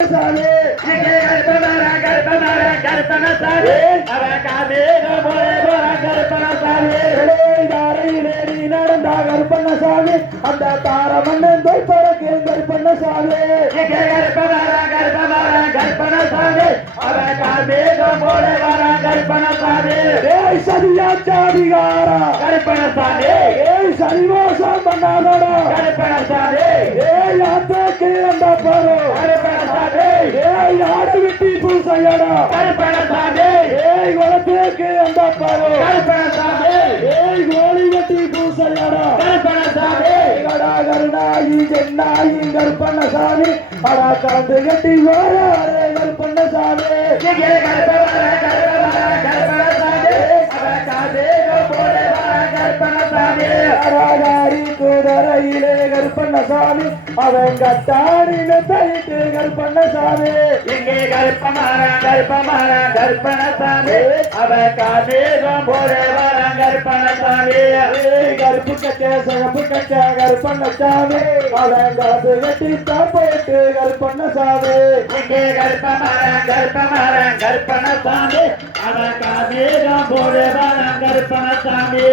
சாமி கருப்பணசாமி அவன் காமேகம் போலே போறான் கருப்பணசாமி நடந்தா கருப்பண்ணசாமி அந்த தாரமண்ணன் தொய்பறக்கு கருப்பண்ணசாமி கருப்பணசாமி அவன் காமேகம் போலே வரான் கருப்பணசாமி ஏய் சரியாச்சாதிகாரா கருப்பணசாமி ஏய் சரிமோசம் பண்ணாதடா கருப்பணசாமி ஏய் ஆத்தக்கு அந்த பாரு கருப்பணசாமி ஏய் ஆடு விட்டி பூசையடா கருப்பணசாமி ஏய் குலத்துக்கு அந்த பாரு கருப்பணசாமி ஏய் கோழி விட்டி பூசையடா கருப்பணசாமி கடா கருணாயி ஜென்னாயி கருப்பணசாமி அடா கலந்து கட்டி வாரே கருப்பணசாமி குதிரையிலே கருப்பண்ணசாமி அவன் கட்டாணில தைட்டு கருப்பண்ணசாமி இங்கே கருப்பணசாமி அவன் காமேகம் போலே வரான் கருப்பணசாமி கருப்பு கட்ட சிகப்பு கட்ட கருப்பண்ணசாமி அவன் காசு கட்டி போட்டு கருப்பண்ணசாமி இங்கே கருப்பணசாமி அவன் காமேகம் போலே வரான் கருப்பணசாமி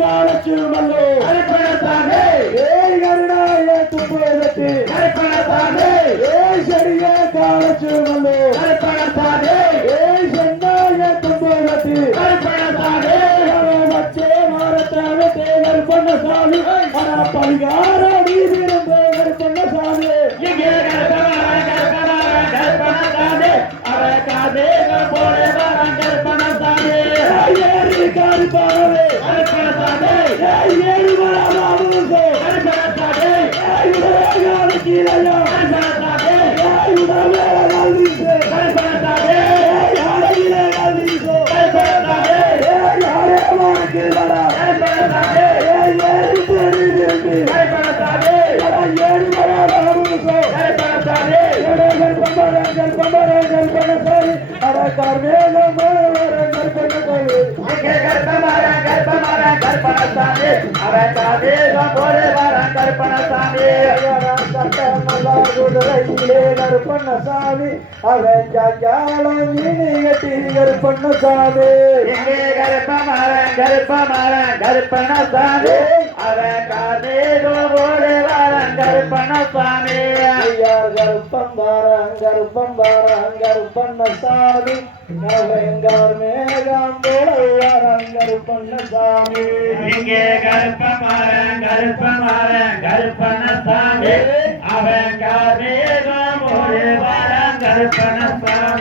காலச்சுமல்லோ கருப்பணசாமி ஏய் கருணாய துப்பேதத்தி கருப்பணசாமி ஏய் செடிய காலச்சுமல்லோ கருப்பணசாமி ஏய் சென்னாய துப்பேதத்தி கருப்பணசாமி வச்சே மாரத்தாவே கருப்பணசாமி அட பரிகார நீதிருந்த கருப்பணசாமி இங்கே கருப்பணசாமி அவன் காதேகம் போலே வரான் கருப்பணசாமி ஏறி கருப்பாவே கருப்பணசாமி ஏறி வராமாவுசோ கருப்பணசாமி உதவேகால கீழையா கருப்பணசாமி உதவேல கல்விசே கருப்பணசாமி யாரையிலே கல்விசோ கருப்பணசாமி யாரேமான கீழடா கருப்பணசாமி ஏறி தேடி தேடி கருப்பணசாமி ஏறி வராமாவுசோ கருப்பணசாமி கருப்பணசாமி அட கார்மேகம் கருப்பணசாமி கருப்பணசாமி அவன் காமேகம் போலே வரான் கருப்பணசாமி குதிரையிலே கருப்பணசாமி அவன் ஜாலம் மீனி கட்டி கருப்பணசாமி இங்கே கருப்பணசாமி அவன் காமேகம் போலே வரான் கருப்பணசாமி கருப்பம் வரான் கருப்பணசாமி அவன் மேகம் போல வரான் கருப்பணசாமி இங்கே கருப்பணசாமி அவன் காமேகம் போலே வரான் கருப்பணசாமி